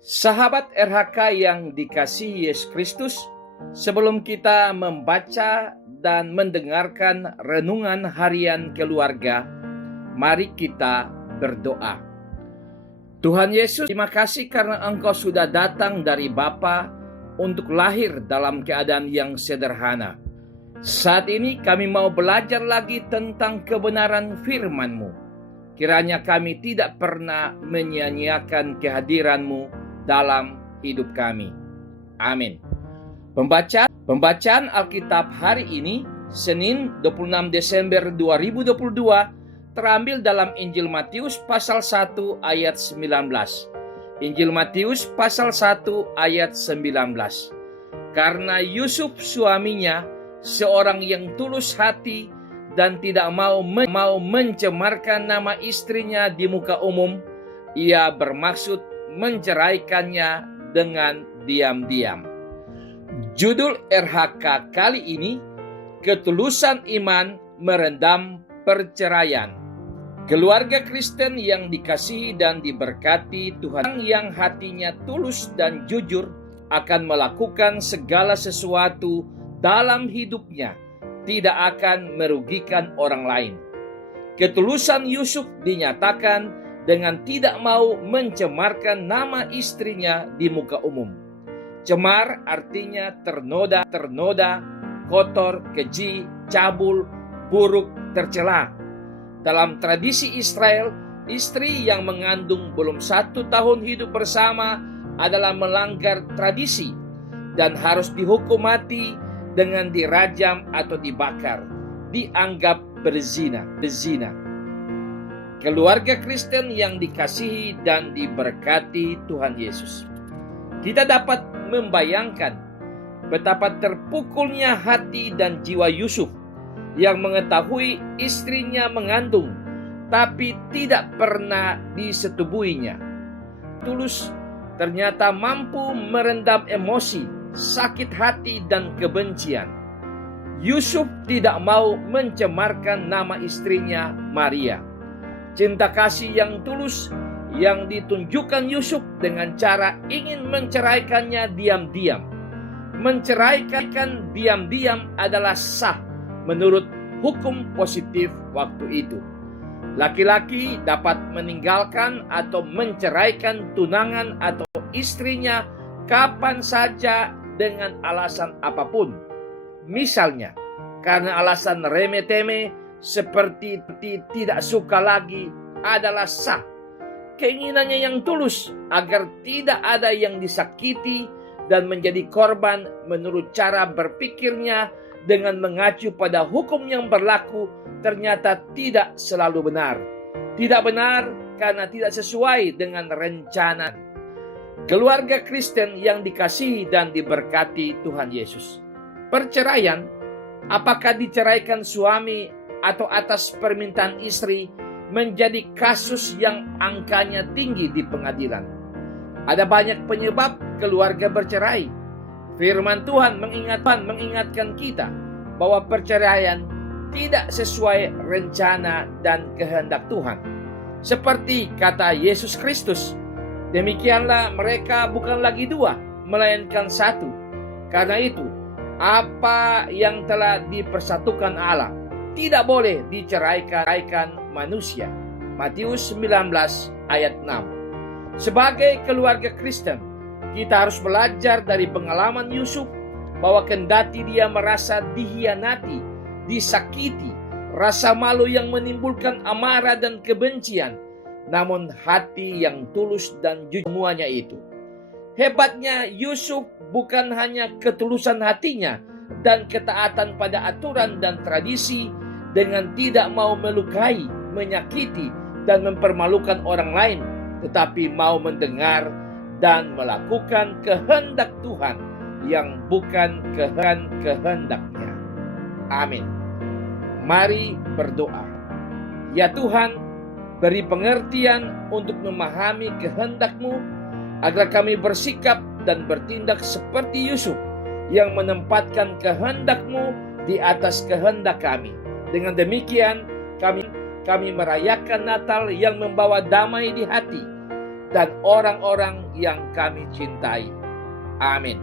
Sahabat RHK yang dikasihi Yesus Kristus, sebelum kita membaca dan mendengarkan renungan harian keluarga, mari kita berdoa. Tuhan Yesus, terima kasih karena Engkau sudah datang dari Bapa untuk lahir dalam keadaan yang sederhana. Saat ini kami mau belajar lagi tentang kebenaran firman-Mu. Kiranya kami tidak pernah menyia-nyiakan kehadiran-Mu dalam hidup kami. Amin. Pembacaan Alkitab hari ini, Senin 26 Desember 2022, terambil dalam Injil Matius pasal 1 ayat 19. Injil Matius pasal 1 ayat 19. Karena Yusuf suaminya seorang yang tulus hati dan tidak mau mencemarkan nama istrinya di muka umum, ia bermaksud menceraikannya dengan diam-diam. Judul RHK kali ini, ketulusan iman merendam perceraian. Keluarga Kristen yang dikasihi dan diberkati Tuhan, yang hatinya tulus dan jujur akan melakukan segala sesuatu dalam hidupnya, tidak akan merugikan orang lain. Ketulusan Yusuf dinyatakan dengan tidak mau mencemarkan nama istrinya di muka umum. Cemar artinya ternoda, kotor, keji, cabul, buruk, tercela. Dalam tradisi Israel, istri yang mengandung belum 1 tahun hidup bersama adalah melanggar tradisi dan harus dihukum mati dengan dirajam atau dibakar, dianggap berzina. Keluarga Kristen yang dikasihi dan diberkati Tuhan Yesus, kita dapat membayangkan betapa terpukulnya hati dan jiwa Yusuf yang mengetahui istrinya mengandung tapi tidak pernah disetubuinya. Tulus ternyata mampu merendam emosi, sakit hati, dan kebencian. Yusuf tidak mau mencemarkan nama istrinya Maria. Cinta kasih yang tulus yang ditunjukkan Yusuf dengan cara ingin menceraikannya diam-diam. Menceraikan diam-diam adalah sah menurut hukum positif waktu itu. Laki-laki dapat meninggalkan atau menceraikan tunangan atau istrinya kapan saja dengan alasan apapun. Misalnya, karena alasan remeh-temeh seperti tidak suka lagi adalah sah. Keinginannya yang tulus agar tidak ada yang disakiti dan menjadi korban menurut cara berpikirnya dengan mengacu pada hukum yang berlaku ternyata tidak selalu benar. Tidak benar karena tidak sesuai dengan rencana. Keluarga Kristen yang dikasihi dan diberkati Tuhan Yesus, perceraian, apakah diceraikan suami atau atas permintaan istri, menjadi kasus yang angkanya tinggi di pengadilan. Ada banyak penyebab keluarga bercerai. Firman Tuhan mengingatkan kita bahwa perceraian tidak sesuai rencana dan kehendak Tuhan. Seperti kata Yesus Kristus, demikianlah mereka bukan lagi 2, melainkan 1. Karena itu, apa yang telah dipersatukan Allah tidak boleh diceraikan manusia. Matius 19 ayat 6. Sebagai keluarga Kristen, kita harus belajar dari pengalaman Yusuf bahwa kendati dia merasa dihianati, disakiti, rasa malu yang menimbulkan amarah dan kebencian, namun hati yang tulus dan jujur semuanya itu. Hebatnya Yusuf bukan hanya ketulusan hatinya dan ketaatan pada aturan dan tradisi dengan tidak mau melukai, menyakiti, dan mempermalukan orang lain, tetapi mau mendengar dan melakukan kehendak Tuhan yang bukan kehendaknya. Amin. Mari berdoa. Ya Tuhan, beri pengertian untuk memahami kehendak-Mu agar kami bersikap dan bertindak seperti Yusuf yang menempatkan kehendak-Mu di atas kehendak kami. Dengan demikian kami merayakan Natal yang membawa damai di hati dan orang-orang yang kami cintai. Amin.